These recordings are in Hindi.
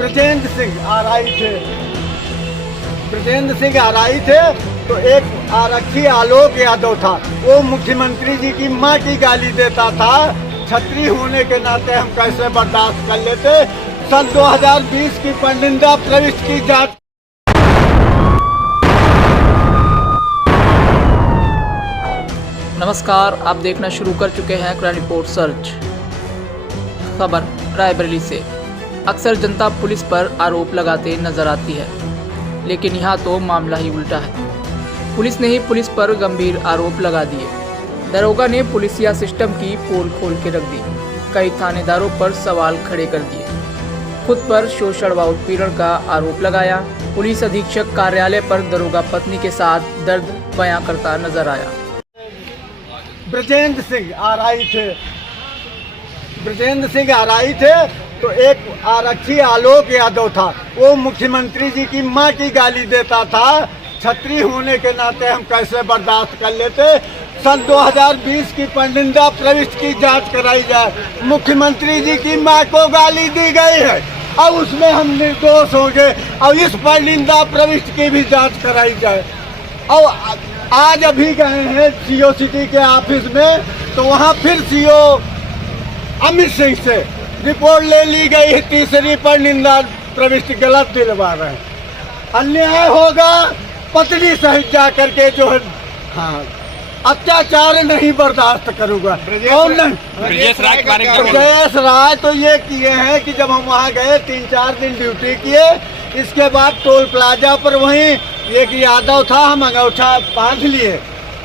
ब्रजेंद्र सिंह आरआई थे। ब्रजेंद्र सिंह आरआई थे तो एक आरक्षी आलोक यादव था, वो मुख्यमंत्री जी की मां की गाली देता था। छत्री होने के नाते हम कैसे बर्दाश्त कर लेते। सन 2020 की परनिंदा प्रविष्ट की जांच। नमस्कार, आप देखना शुरू कर चुके हैं क्राइम रिपोर्ट सर्च। खबर रायबरेली से। अक्सर जनता पुलिस पर आरोप लगाते नजर आती है, लेकिन यहाँ तो मामला ही उल्टा है। पुलिस ने ही पुलिस पर गंभीर आरोप लगा दिए। दरोगा ने पुलिसिया सिस्टम की पोल खोल के रख दी। कई थानेदारों पर सवाल खड़े कर दिए। खुद पर शोषण व उत्पीड़न का आरोप लगाया। पुलिस अधीक्षक कार्यालय पर दरोगा पत्नी के साथ दर्द बयां करता नजर आया। ब्रजेंद्र सिंह आरआई थे। ब्रजेंद्र सिंह आरआई थे तो एक आरक्षी आलोक यादव था, वो मुख्यमंत्री जी की मां की गाली देता था। छत्री होने के नाते हम कैसे बर्दाश्त कर लेते। सन 2020 की परनिंदा प्रविष्ट की जांच कराई जाए। मुख्यमंत्री जी की मां को गाली दी गई है और उसमें हम निर्दोष होंगे और इस परनिंदा प्रविष्ट की भी जांच कराई जाए। और आज अभी गए हैं सीओ सिटी के ऑफिस में, तो वहाँ फिर सीओ अमित सिंह से रिपोर्ट ले ली गई है। तीसरी परनिंदा प्रविष्टि गलत दिलवा रहे हैं। अन्याय होगा, पत्नी सहित जा करके जो है, हाँ, अत्याचार नहीं बर्दाश्त करूंगा। कौन नहीं? ब्रजेश राय तो ये किए हैं कि जब हम वहाँ गए 3-4 दिन ड्यूटी किए, इसके बाद टोल प्लाजा पर वहीं एक यादव था, हम अंगूठा बांध लिए,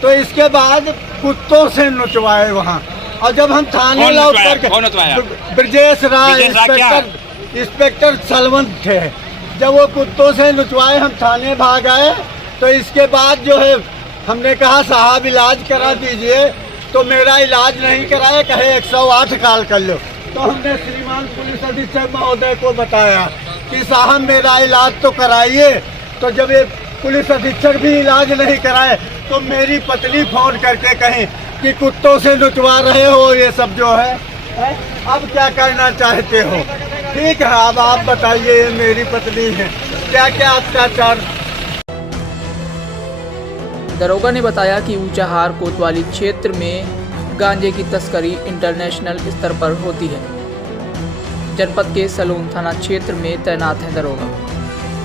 तो इसके बाद कुत्तों से नचवाए वहाँ। और जब हम थाने लौट कर ब्रजेश राय इंस्पेक्टर सलवंत थे, जब वो कुत्तों से नचवाए हम थाने भाग आए, तो इसके बाद जो है हमने कहा साहब इलाज करा दीजिए, तो मेरा इलाज नहीं कराया, कहे 108 कॉल कर लो। तो हमने श्रीमान पुलिस अधीक्षक महोदय को बताया कि साहब मेरा इलाज तो कराइए। तो जब ये पुलिस अधीक्षक भी इलाज नहीं कराए तो मेरी पत्नी फोन करके कहें कि कुत्तों से नचवा रहे हो ये सब जो है। अब क्या करना चाहते हो? ठीक है, अब आप बताइए, ये मेरी पत्नी है, क्या क्या अत्याचार। दरोगा ने बताया कि ऊंचाहार कोतवाली क्षेत्र में गांजे की तस्करी इंटरनेशनल स्तर पर होती है। जनपद के सलोन थाना क्षेत्र में तैनात है दरोगा।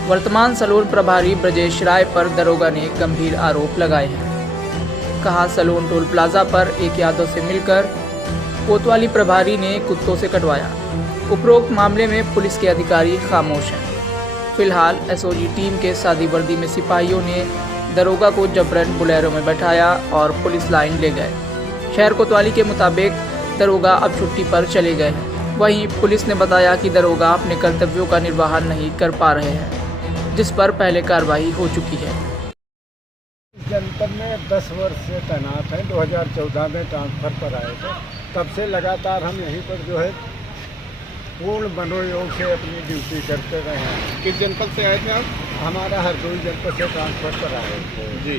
वर्तमान सलोन प्रभारी ब्रजेश राय पर दरोगा ने गंभीर आरोप लगाए हैं। कहा सलोन टोल प्लाजा पर एक यादव से मिलकर कोतवाली प्रभारी ने कुत्तों से कटवाया। उपरोक्त मामले में पुलिस के अधिकारी खामोश हैं। फिलहाल एसओजी टीम के सादी वर्दी में सिपाहियों ने दरोगा को जबरन बुलेरो में बैठाया और पुलिस लाइन ले गए। शहर कोतवाली के मुताबिक दरोगा अब छुट्टी पर चले गए हैं। वहीं पुलिस ने बताया कि दरोगा अपने कर्तव्यों का निर्वहन नहीं कर पा रहे हैं, जिस पर पहले कार्रवाई हो चुकी है। जनपद में 10 वर्ष से तैनात है। 2014 में ट्रांसफर पर आए थे, तब से लगातार हम यहीं पर जो है पूर्ण मनोयोग से अपनी ड्यूटी करते रहे हैं। किस जनपद से आए थे आप? हमारा हरदोई जनपद से ट्रांसफर पर आए थे जी।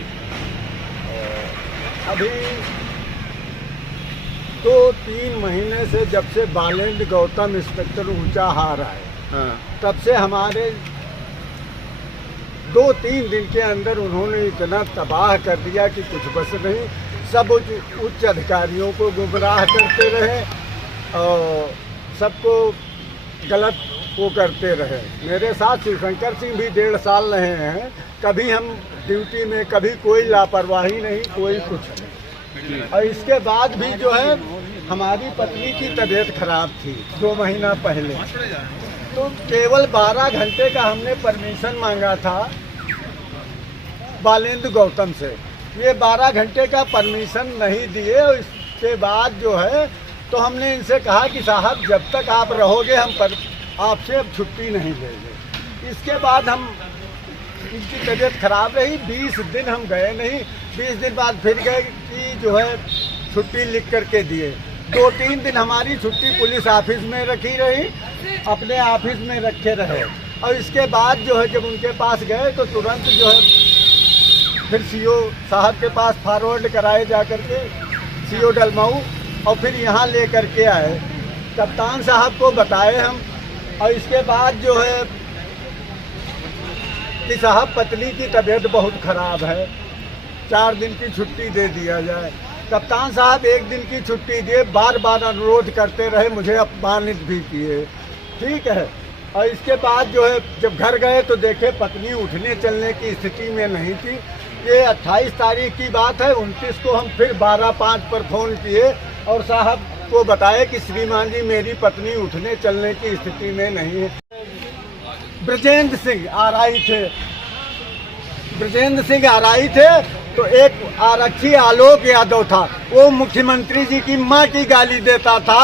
अभी 2-3 महीने से जब से बालेंद्र गौतम इंस्पेक्टर ऊंचाहार आए, हाँ। तब से हमारे 2-3 दिन के अंदर उन्होंने इतना तबाह कर दिया कि कुछ बस नहीं। सब उच्च अधिकारियों को गुमराह करते रहे और सबको गलत वो करते रहे। मेरे साथ शिवशंकर सिंह भी 1.5 साल रहे हैं। कभी हम ड्यूटी में कभी कोई लापरवाही नहीं, कोई कुछ नहीं। और इसके बाद भी जो है हमारी पत्नी की तबीयत खराब थी 2 महीना पहले, तो केवल 12 घंटे का हमने परमिशन मांगा था बालेंद्र गौतम से। ये 12 घंटे का परमिशन नहीं दिए और इसके बाद जो है तो हमने इनसे कहा कि साहब जब तक आप रहोगे हम पर आपसे अब छुट्टी नहीं लेंगे। इसके बाद हम इनकी तबीयत खराब रही, 20 दिन हम गए नहीं। 20 दिन बाद फिर गए कि जो है छुट्टी लिख करके दिए। 2-3 दिन हमारी छुट्टी पुलिस ऑफिस में रखी रही, अपने ऑफिस में रखे रहे। और इसके बाद जो है जब उनके पास गए तो तुरंत जो है फिर सीओ साहब के पास फॉरवर्ड कराए जा करके, सीओ डलमाऊ, और फिर यहाँ ले करके आए। कप्तान साहब को बताए हम और इसके बाद जो है कि साहब पत्नी की तबीयत बहुत खराब है, 4 दिन की छुट्टी दे दिया जाए। कप्तान साहब 1 दिन की छुट्टी दिए, बार बार अनुरोध करते रहे, मुझे अपमानित भी किए, ठीक है। और इसके बाद जो है जब घर गए तो देखे पत्नी उठने चलने की स्थिति में नहीं थी। ये 28 तारीख की बात है। 29 को हम फिर 12:05 पर फ़ोन किए और साहब को बताया कि श्रीमान जी मेरी पत्नी उठने चलने की स्थिति में नहीं है। ब्रजेंद्र सिंह आरआई थे, ब्रजेंद्र सिंह आरआई थे, तो एक आरक्षी आलोक यादव था, वो मुख्यमंत्री जी की मां की गाली देता था।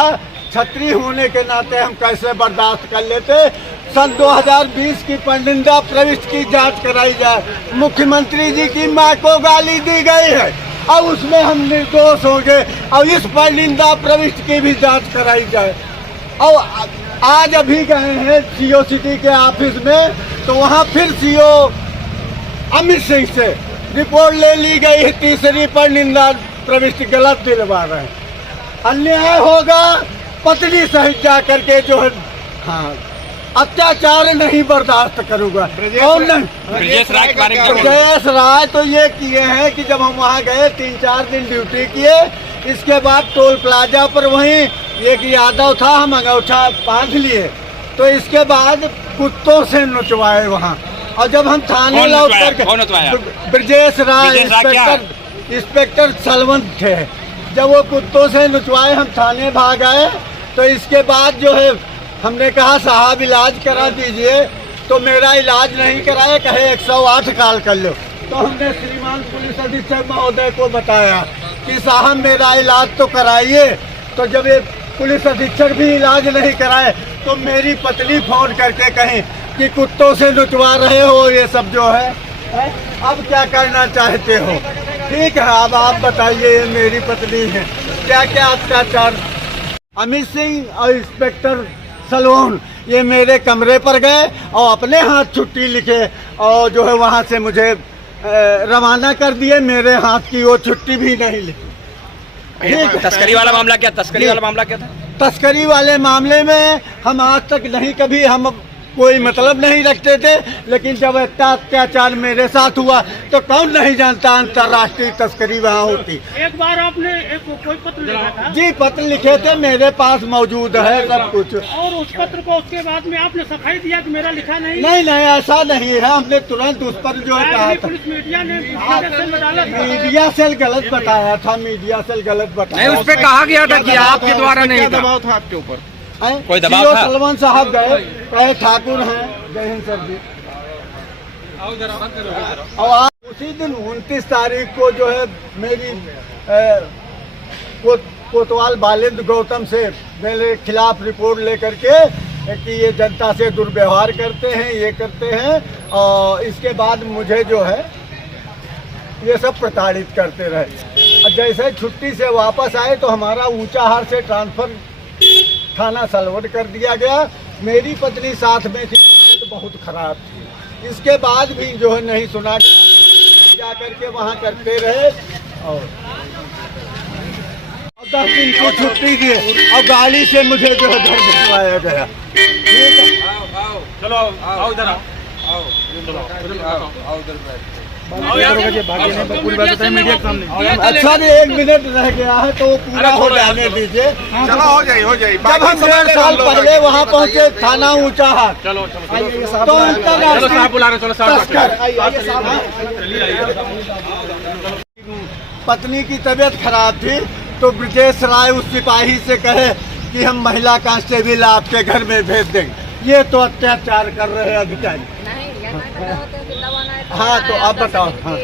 छत्री होने के नाते हम कैसे बर्दाश्त कर लेते। सन 2020 की परनिंदा प्रविष्टि की जांच कराई जाए। मुख्यमंत्री जी की मां को गाली दी गई है और उसमें हम निर्दोष होंगे और इस परनिंदा प्रविष्टि की भी जांच कराई जाए। और आज अभी गए हैं सीओ सिटी के ऑफिस में, तो वहाँ फिर सीओ अमित सिंह से रिपोर्ट ले ली गई है, तीसरी परनिंदा प्रविष्टि गलत दिलवा रहे हैं। अन्याय होगा, पत्नी सहित जा करके जो है, हाँ, अत्याचार नहीं बर्दाश्त करूंगा। कौन नहीं? ब्रजेश राय के बारे में ब्रजेश राय तो ये किए हैं कि जब हम वहाँ गए 3-4 दिन ड्यूटी किए, इसके बाद टोल प्लाजा पर वहीं एक यादव था, हम अंगूठा बांध लिए, तो इसके बाद कुत्तों से नचवाए वहाँ। और जब हम थाने लौट कर ब्रजेश राय इंस्पेक्टर सलवंत थे, जब वो कुत्तों से नचवाए हम थाने भाग आए, तो इसके बाद जो है हमने कहा साहब इलाज करा दीजिए, तो मेरा इलाज नहीं कराया, कहे 108 कॉल कर लो। तो हमने श्रीमान पुलिस अधीक्षक महोदय को बताया कि साहब मेरा इलाज तो कराइए। तो जब ये पुलिस अधीक्षक भी इलाज नहीं कराए तो मेरी पत्नी फोन करके कहें कि कुत्तों से लुटवा रहे हो ये सब जो है, अब क्या करना चाहते हो? ठीक है, अब आप बताइए, ये मेरी पत्नी है, क्या क्या अत्याचार। अमित सिंह और इंस्पेक्टर सलोन ये मेरे कमरे पर गए और अपने हाथ छुट्टी लिखे और जो है वहाँ से मुझे रवाना कर दिए। मेरे हाथ की वो छुट्टी भी नहीं लिखी। तस्करी वाला मामला क्या? तस्करी वाला मामला क्या था? तस्करी वाले मामले में हम आज तक नहीं कभी हम कोई मतलब नहीं रखते थे, लेकिन जब इतना अत्याचार मेरे साथ हुआ तो कौन नहीं जानता अंतर्राष्ट्रीय तस्करी वहाँ होती। एक बार आपने कोई पत्र लिखा था? जी, पत्र लिखे थे, मेरे पास मौजूद है सब कुछ। और उस पत्र को उसके बाद में आपने सफाई दिया कि मेरा लिखा नहीं? नहीं नहीं, ऐसा नहीं है, हमने तुरंत उस पर जो है कहा था। पुलिस मीडिया ने डाला था। मीडिया सेल गलत बताया था, मीडिया सेल गलत बताया। नहीं, उस पर कहा गया था कि आपके द्वारा नहीं था। दबाव था आपके ऊपर? कोई दबाव था? सलमान साहब गए, कहे ठाकुर हैं, जय हिंद सर जी। और आज उसी दिन 29 तारीख को जो है मेरी कोतवाल बालिंद गौतम से मेरे खिलाफ रिपोर्ट लेकर के कि ये जनता से दुर्व्यवहार करते हैं, ये करते हैं, और इसके बाद मुझे जो है ये सब प्रताड़ित करते रहे। और जैसे छुट्टी से वापस आए तो हमारा ऊंचाहार से ट्रांसफर थाना सलवट कर दिया गया। मेरी पत्नी साथ में थी, तो बहुत खराब थी। इसके बाद भी जो है नहीं सुना जा करके वहाँ करते रहे और 10 दिन की छुट्टी दी और गाड़ी से मुझे जो है घर भिजवाया गया। ठीक है, चलो आओ इधर आओ। अच्छा नहीं, 1 मिनट रह गया है तो पूरा हो जाने दीजिए। चलो हो जाए। जब हम 1.5 साल पहले वहाँ पहुँचे थाना ऊंचाहार, चलो तो अंतर्राष्ट्रीय बुला रहे, चलो पत्नी की तबीयत खराब थी, तो ब्रजेश राय उस सिपाही से कहे कि हम महिला कांस्टेबल आपके घर में भेज देंगे। ये तो अत्याचार कर रहे हैं अधिकारी। हाँ, तो आप बताओ। हाँ।